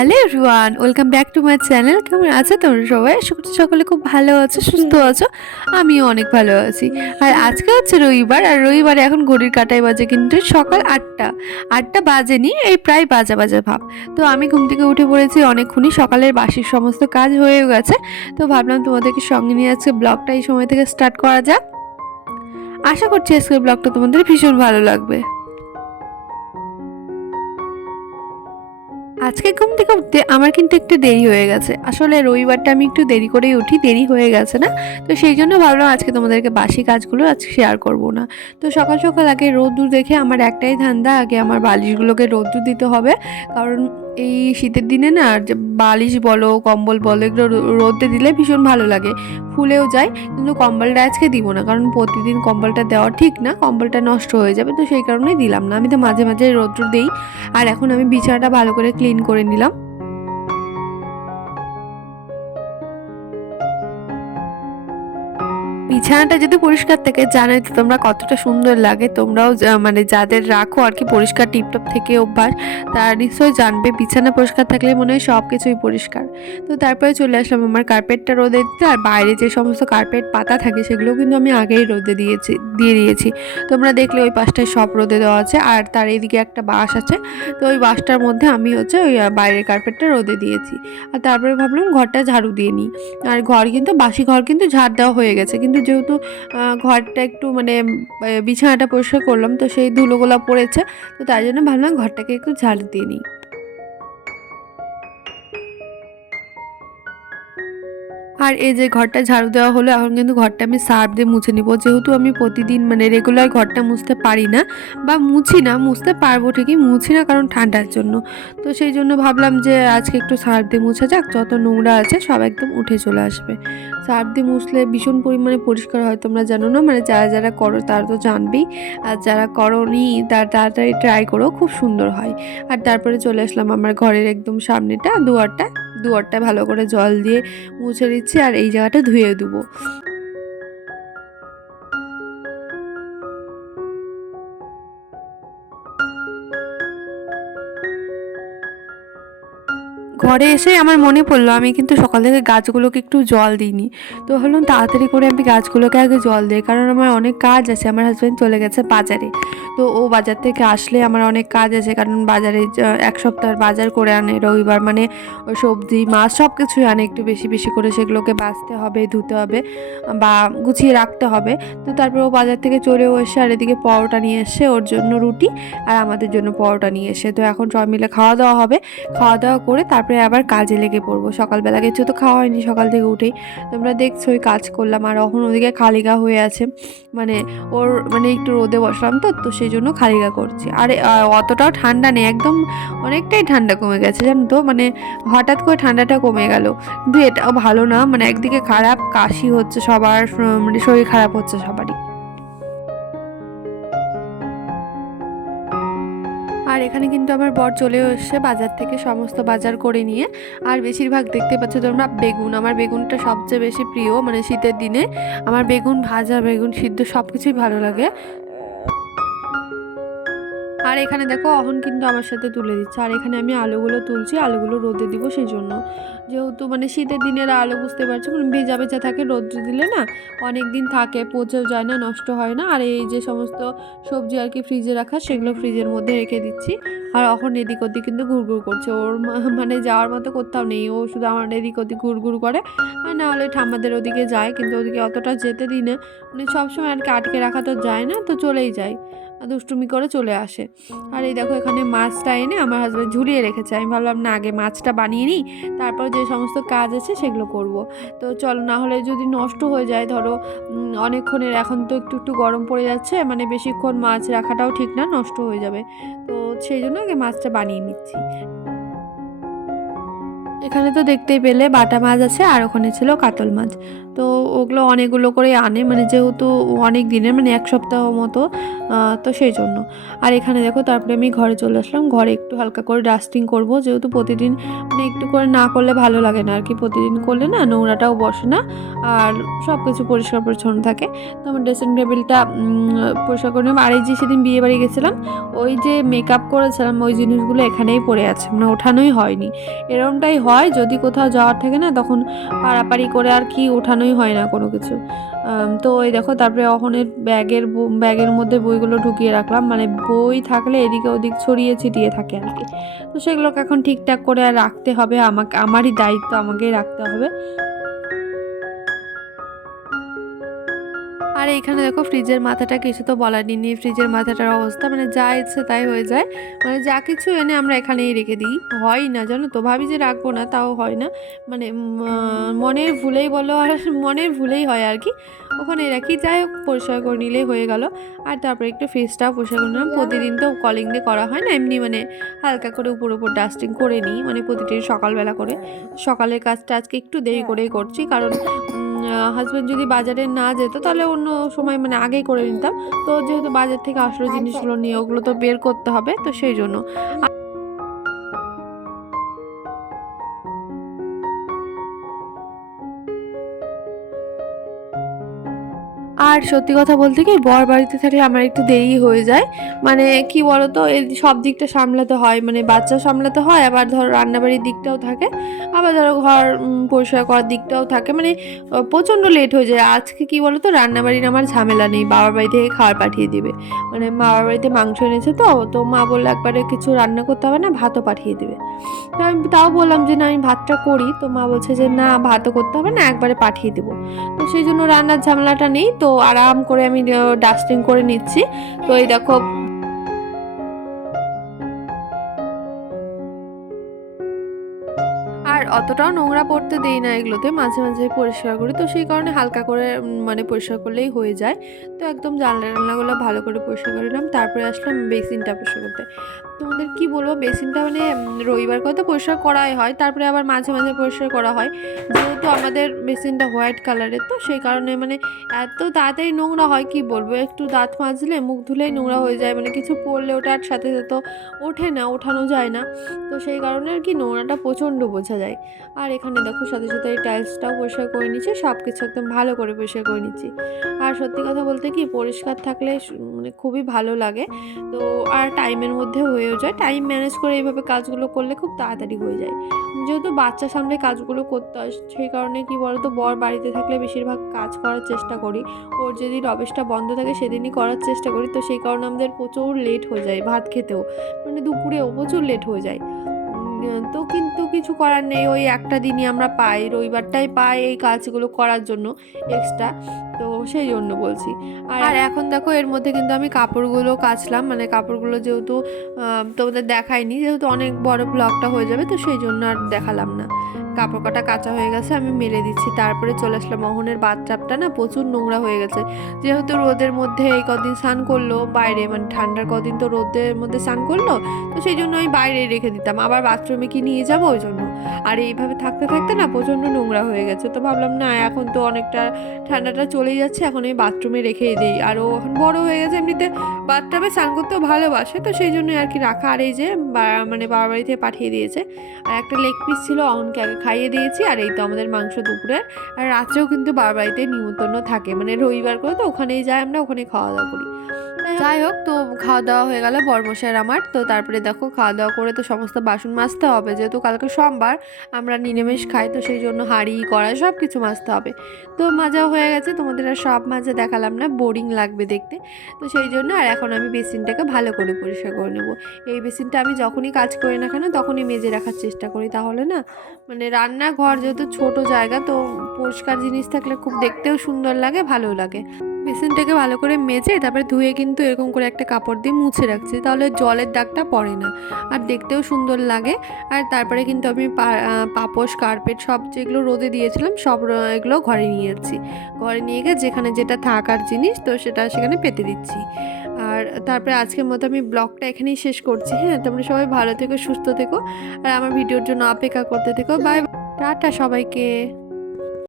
Hello everyone welcome back to my channel. কেমন আছো তোমরা সবাই? আশা করছি সকলে খুব ভালো আছো, সুস্থ আছো। আমিও অনেক ভালো আছি। আর আজকে হচ্ছে রবিবার, আর রবিবারে এখন ঘড়ির কাটায় বাজে কিন্তু সকাল আটটা। আটটা বাজেনি, এই প্রায় বাজা বাজা ভাব। তো আমি ঘুম থেকে উঠে পড়েছি অনেকক্ষণই, সকালের বাসির সমস্ত কাজ হয়ে গেছে। তো ভাবলাম তোমাদেরকে সঙ্গে নিয়ে আজকে ব্লগটা এই সময় থেকে স্টার্ট করা যাক। আশা করছি আজকের ব্লগটা তোমাদের ভীষণ ভালো লাগবে। আজকে ঘুম থেকে উঠতে আমার কিন্তু একটু দেরি হয়ে গেছে। আসলে রবিবারটা আমি একটু দেরি করেই উঠি, দেরি হয়ে গেছে না? তো সেই জন্য ভাবলাম আজকে তোমাদেরকে বাসি কাজগুলো আজকে শেয়ার করব না। তো সকাল সকাল আগে রোদ্দুর দেখে আমার একটাই ধান্দা, আগে আমার বালিশগুলোকে রোদ্দুর দিতে হবে। কারণ এই শীতের দিনে না যে বালিশ বলো, কম্বল বলো, এগুলো রোদে দিলে ভীষণ ভালো লাগে। ফুলেও যায়, কিন্তু কম্বলটা আজকে দিব না, কারণ প্রতিদিন কম্বলটা দেওয়া ঠিক না, কম্বলটা নষ্ট হয়ে যাবে, তো সেই কারণেই দিলাম না। আমি তো মাঝে মাঝে রোদ্র দিই, আর এখন আমি বিছানাটা ভালো করে ক্লিন করে নিলাম। বিছানাটা যদি পরিষ্কার থাকে, জানোই তো তোমরা কতটা সুন্দর লাগে। তোমরাও মানে যাদের রাখো আর কি পরিষ্কার, টিপটপ থেকে অভ্যাস, তারা নিশ্চয়ই জানবে। বিছানা পরিষ্কার থাকলে মনে হয় সব কিছুই পরিষ্কার। তো তারপরে চলে আসলাম আমার কার্পেটটা রোদে দিতে। আর বাইরে যে সমস্ত কার্পেট পাতা থাকে সেগুলো কিন্তু আমি আগেই রোদে দিয়েছি, দিয়ে দিয়েছি। তোমরা দেখলে ওই পাশটায় সব রোদে দেওয়া আছে। আর তার এইদিকে একটা বাঁশ আছে। তো ওই বাঁশটার মধ্যে আমি হচ্ছে ওই বাইরের কার্পেটটা রোদে দিয়েছি। আর তারপরে ভাবলাম ঘরটা ঝাড়ু দিয়ে নিই। আর ঘর কিন্তু, বাসি ঘর কিন্তু ঝাড় দেওয়া হয়ে গেছে। কিন্তু যেহেতু ঘরটা একটু মানে বিছানাটা পরিষ্কার করলাম, তো সেই ধুলোগুলো পড়েছে, তো তাই জন্য ভাবলাম ঘরটাকে একটু ঝাড় দিয়ে নিই। আর এই যে ঘরটা ঝাড়ু দেওয়া হলো, এখন কিন্তু ঘরটা আমি সার্ফ দিয়ে মুছে নিব। যেহেতু আমি প্রতিদিন মানে রেগুলার ঘরটা মুছতে পারি না বা মুছি না, মুছতে পারব ঠিকই, মুছি না কারণ ঠান্ডার জন্য। তো সেই জন্য ভাবলাম যে আজকে একটু সার্ফ দিয়ে মুছে যাক, যত নোংরা আছে সব একদম উঠে চলে আসবে। সার্ফ দিয়ে মুছলে ভীষণ পরিমাণে পরিষ্কার হয়, তোমরা জানো না? মানে যারা যারা করো তারা তো জানবেই। আর যারা করনি তার তাড়াতাড়ি ট্রাই করো, খুব সুন্দর হয়। আর তারপরে চলে আসলাম আমার ঘরের একদম সামনেটা, দুয়ারটা। দুয়ারটা ভালো করে জল দিয়ে মুছে দিচ্ছি আর এই জায়গাটা ধুয়ে দেবো। ঘরে এসে আমার মনে পড়ল, আমি কিন্তু সকাল থেকে গাছগুলোকে একটু জল দিইনি। তো হলো তাড়াতাড়ি করে আমি গাছগুলোকে আগে জল দিই, কারণ আমার অনেক কাজ আছে, আমার হাজব্যান্ড চলে গেছে বাজারে। তো ও বাজার থেকে আসলে আমার অনেক কাজ আছে, কারণ বাজারে এক সপ্তাহ বাজার করে আনে, রবিবার মানে সবজি, মাছ সব কিছুই আনে, একটু বেশি বেশি করে সেগুলোকে বাছতে হবে, ধুতে হবে, বা গুছিয়ে রাখতে হবে। তো তারপর ও বাজার থেকে চলেও এসে আর এদিকে পরোটা নিয়ে এসে ওর জন্য রুটি আর আমাদের জন্য পরোটা নিয়ে এসে। তো এখন সবাই মিলে খাওয়া দাওয়া হবে, খাওয়া দাওয়া করে তারপরে আবার কাজে লেগে পড়ব। সকালবেলা কিছু তো খাওয়া হয়নি, সকাল থেকে উঠেই। তোমরা দেখছ ওই কাজ করলাম আর এখন ওদিকে খালিগা হয়ে আছে। মানে ওর মানে একটু রোদে বসলাম তো তো সেই জন্য খালিগা করছি। আর অতটাও ঠান্ডা নেই, একদম অনেকটাই ঠান্ডা কমে গেছে, জানো তো? মানে হঠাৎ করে ঠান্ডাটা কমে গেল। কিন্তু এটাও ভালো না মানে একদিকে খারাপ, কাশি হচ্ছে সবার মানে শরীর খারাপ হচ্ছে সবারই। আর এখানে কিন্তু আমার বর চলেও এসছে বাজার থেকে সমস্ত বাজার করে নিয়ে। আর বেশিরভাগ দেখতে পাচ্ছ তোমরা বেগুন। আমার বেগুনটা সবচেয়ে বেশি প্রিয় মানে শীতের দিনে। আমার বেগুন, ভাজা বেগুন, সিদ্ধ সব কিছুই ভালো লাগে। আর এখানে দেখো অহন কিন্তু আমার সাথে তুলে দিচ্ছে। আর এখানে আমি আলুগুলো তুলছি, আলুগুলো রোদে দিব সেই জন্য যেহেতু মানে শীতের দিনের আলু বুঝতে পারছ মানে ভেজা ভেজা থাকে রোদ্রে দিলে না, অনেক দিন থাকে, পচেও যায় না, নষ্ট হয় না। আর এই যে সমস্ত সবজি আর কি ফ্রিজে রাখা, সেগুলো ফ্রিজের মধ্যে রেখে দিচ্ছি। আর এখন এদিক ওদিক কিন্তু ঘুরঘুর করছে। ওর মানে যাওয়ার মতো কোথাও নেই। ও শুধু আমার এদিক ওদিক ঘুরঘুর করে। আর না হলে ঠাম্মাদের ওদিকে যায়, কিন্তু ওদিকে অতটা যেতে দিই না। মানে সবসময় আর কি আটকে রাখা তো যায় না, তো চলেই যায়। দুষ্টুমি করে চলে আসে। আর এই দেখো এখানে মাছটা এনে আমার হাজব্যান্ড ঝুলিয়ে রেখেছে। আমি ভাবলাম, না, আগে মাছটা বানিয়ে নিই, তারপর যে সমস্ত কাজ আছে সেগুলো করব। তো চলো, না হলে যদি নষ্ট হয়ে যায়, ধরো অনেকক্ষণের এখন তো একটু একটু গরম পড়ে যাচ্ছে মানে বেশিক্ষণ মাছ রাখাটাও ঠিক না, নষ্ট হয়ে যাবে। তো সেই জন্য আগে মাছটা বানিয়ে নিচ্ছি। এখানে তো দেখতেই পেলে বাটা মাছ আছে আর ওখানে ছিল কাতল মাছ। তো ওগুলো অনেকগুলো করে আনে মানে যেহেতু অনেক দিনের মানে এক সপ্তাহ মতো তো সেই জন্য। আর এখানে দেখো, তারপরে আমি ঘরে চলে আসলাম। ঘরে একটু হালকা করে ডাস্টিং করব, যেহেতু প্রতিদিন মানে একটু করে না করলে ভালো লাগে না। আর কি প্রতিদিন করলে না নোংরাটাও বসে না, আর সব কিছু পরিষ্কার পরিচ্ছন্ন থাকে। তো আমার ড্রেসিং টেবিলটা পরিষ্কার করে আর এই যে সেদিন বিয়ে বাড়ি গেছিলাম, ওই যে মেকআপ করেছিলাম, ওই জিনিসগুলো এখানেই পড়ে আছে। মানে ওঠানোই হয়নি। এরকমটাই হয় যদি কোথাও যাওয়ার থাকে না, তখন পাড়াপাড়ি করে আর কি ওঠানোই হয় না কোনো কিছু। তো ওই দেখো, তারপরে অহনের ব্যাগের ব্যাগের মধ্যে বইগুলো ঢুকিয়ে রাখলাম। মানে বই থাকলে এদিকে ওদিক ছড়িয়ে ছিটিয়ে থাকে আর কি। তো সেগুলোকে এখন ঠিকঠাক করে আর রাখতে হবে। আমাকে, আমারই দায়িত্ব, আমাকেই রাখতে হবে। আর এইখানে দেখো ফ্রিজের মাথাটা কিছু তো বলার নেই ফ্রিজের মাথাটার অবস্থা মানে যা ইচ্ছে তাই হয়ে যায়। মানে যা কিছু এনে আমরা এখানেই রেখে দিই। হয় না, জানো তো, ভাবি যে রাখব না, তাও হয় না। মানে মনের ভুলেই বলো, আর মনের ভুলেই হয় আর কি। ওখানে রাখি, যাই হোক, পরিষ্কার করে নিলেই হয়ে গেল। আর তারপরে একটু ফ্রিজটাও পরিষ্কার করে নিলাম। প্রতিদিন তো কলিং দিয়ে করা হয় না, এমনি মানে হালকা করে উপর উপর ডাস্টিং করে নিই মানে প্রতিদিন সকালবেলা করে। সকালের কাজটা আজকে একটু দেরি করেই করছি, কারণ হাজব্যান্ড যদি বাজারে না যেত তাহলে অন্য সময় মানে আগেই করে নিতাম। তো যেহেতু বাজার থেকে আসলো জিনিসগুলো নিয়ে ওগুলো তো বের করতে হবে তো সেই জন্য। আর সত্যি কথা বলতে কি, বর বাড়িতে থাকলে আমার একটু দেরি হয়ে যায়। মানে কি বলতো, এই সব দিকটা সামলাতে হয় মানে বাচ্চা সামলাতে হয়, আবার ধরো রান্নাবাড়ির দিকটাও থাকে, আবার ধরো ঘর পরিষ্কার করার দিকটাও থাকে মানে প্রচণ্ড লেট হয়ে যায়। আজকে কি বলতো, রান্নাবাড়ির আমার ঝামেলা নেই, বাবার বাড়ি থেকে খাবার পাঠিয়ে দিবে। মানে বাবার বাড়িতে মাংস এনেছে তো তো মা বলল একবারে কিছু রান্না করতে হবে না, ভাতও পাঠিয়ে দিবে। তো আমি তাও বললাম যে, না, আমি ভাতটা করি। তো মা বলছে যে, না, ভাতও করতে হবে না, একবারে পাঠিয়ে দেবো। তো সেই জন্য রান্নার ঝামেলাটা নেই, তো আরাম করে আমি ডাস্টিং করে নিচ্ছি। তো এই দেখো, আর অতটাও নোংরা পড়তে দেই না এগুলোতে, মাঝে মাঝে পরিষ্কার করি। তো সেই কারণে হালকা করে মানে পরিষ্কার করলেই হয়ে যায়। তো একদম জানলা টানলাগুলো ভালো করে পরিষ্কার করে নিলাম, তারপরে আসলাম বেসিনটা পরিষ্কার করতে। তোমাদের কি বলব বেসিনটা মানে রবিবার করে তো পরিষ্কার করাই হয়, তারপরে আবার মাঝে মাঝে পরিষ্কার করা হয়। যেহেতু আমাদের বেসিনটা হোয়াইট কালারের, তো সেই কারণে মানে এত তাড়াতাড়ি নোংরা হয়, কি বলব, একটু দাঁত মাজলে মুখ ধুলেই নোংরা হয়ে যায় মানে কিছু পড়লে ওটার সাথে সাথে তো ওঠে না, ওঠানো যায় না। তো সেই কারণে আর কি নোংরাটা প্রচণ্ড বোঝা যায়। আর এখানে দেখো, সাথে সাথে এই টাইলসটাও পরিষ্কার করে নিচ্ছি সব কিছু একদম ভালো করে পরিষ্কার করে নিচ্ছি আর সত্যি কথা বলতে কি, পরিষ্কার থাকলে মানে খুবই ভালো লাগে। তো আর টাইমের মধ্যে হয়েও যায়। টাইম ম্যানেজ করে এইভাবে কাজগুলো করলে খুব তাড়াতাড়ি হয়ে যায়। যেহেতু বাচ্চা সামনে কাজগুলো করতে হয়, সেই কারণে কি বলতো, বর বাড়িতে থাকলে বেশিরভাগ কাজ করার চেষ্টা করি। ওর যেদিন অফিসটা বন্ধ থাকে, সেদিনই করার চেষ্টা করি। তো সেই কারণে আমাদের প্রচুর লেট হয়ে যায় ভাত খেতেও। মানে দুপুরেও প্রচুর লেট হয়ে যায়। তো কিন্তু কিছু করার নেই। ওই একটা দিনই আমরা পাই, রবিবারটাই পাই এই কাজগুলো করার জন্য এক্সট্রা তো সেই জন্য বলছি। আর আর এখন দেখো এর মধ্যে কিন্তু আমি কাপড়গুলো কাচলাম মানে কাপড়গুলো যেহেতু তোমাদের দেখাইনি যেহেতু অনেক বড় ব্লগটা হয়ে যাবে তো সেই জন্য আর দেখালাম না। কাপড় কাটা কাঁচা হয়ে গেছে আমি মেলে দিচ্ছি। তারপরে চলে আসলাম মোহনের বাথটাবটা না প্রচুর নোংরা হয়ে গেছে। যেহেতু রোদের মধ্যে এই কদিন স্নান করল বাইরে মানে ঠান্ডার কদিন তো রোদের মধ্যে স্নান করল তো সেই জন্য আমি বাইরে রেখে দিতাম। আবার বাথরুমে কি নিয়ে যাব? ওই জন্য। আর এইভাবে থাকতে থাকতে না প্রচণ্ড নোংরা হয়ে গেছে। তো ভাবলাম, না, এখন তো অনেকটা ঠান্ডাটা চলেই যাচ্ছে, এখন আমি বাথরুমে রেখেই দিই। আর ও এখন বড় হয়ে গেছে, এমনিতে বাথটাবে স্নান করতেও ভালোবাসে, তো সেই জন্যই আর কি রাখা। আর এই যে মানে বাবার বাড়ি থেকে পাঠিয়ে দিয়েছে। আর একটা লেগ পিস ছিল অনকে আগে খাইয়ে দিয়েছি। আর এই তো আমাদের মাংস দুপুরে আর রাত্রেও কিন্তু বাবার বাড়িতে নিমন্ত্রণ থাকে। মানে রবিবার করে তো ওখানেই যাই আমরা ওখানে খাওয়া দাওয়া করি। যাই হোক, তো খাওয়া দাওয়া হয়ে গেল বর্মশাইয়ের আমার। তো তারপরে দেখো খাওয়া দাওয়া করে তো সমস্ত বাসন মাজতে হবে। যেহেতু কালকে সোমবার আমরা নিরামিষ খাই, তো সেই জন্য হাঁড়ি, কড়াই সব কিছু মাজতে হবে। তো মাজাও হয়ে গেছে, তোমাদের আর সব মাজা দেখালাম না বোরিং লাগবে দেখতে। তো সেই জন্য আর এখন আমি বেসিনটাকে ভালো করে পরিষ্কার করে নেব। এই বেসিনটা আমি যখনই কাজ করি না কেন, তখনই মেজে রাখার চেষ্টা করি। তাহলে না মানে রান্নাঘর যেহেতু ছোট জায়গা, তো পরিষ্কার জিনিস থাকলে খুব দেখতেও সুন্দর লাগে ভালো লাগে। বেসিনটাকে ভালো করে মেজে তারপরে ধুয়ে কিন্তু এরকম করে একটা কাপড় দিয়ে মুছে রাখছি। তাহলে জলের দাগটা পড়ে না। আর দেখতেও সুন্দর লাগে। আর তারপরে কিন্তু আমি পাপোশ, কার্পেট সব যেগুলো রোদে দিয়েছিলাম, সব এগুলো ঘরে নিয়ে যাচ্ছি। ঘরে নিয়ে গিয়ে যেখানে যেটা থাকার জিনিস, তো সেটা সেখানে পেতে দিচ্ছি। আর তারপরে আজকের মতো আমি ব্লগটা এখানেই শেষ করছি। হ্যাঁ তোমরা সবাই ভালো থেকো, সুস্থ থেকো। আর আমার ভিডিওর জন্য অপেক্ষা করতে থেকো। বাই। টাটা সবাইকে।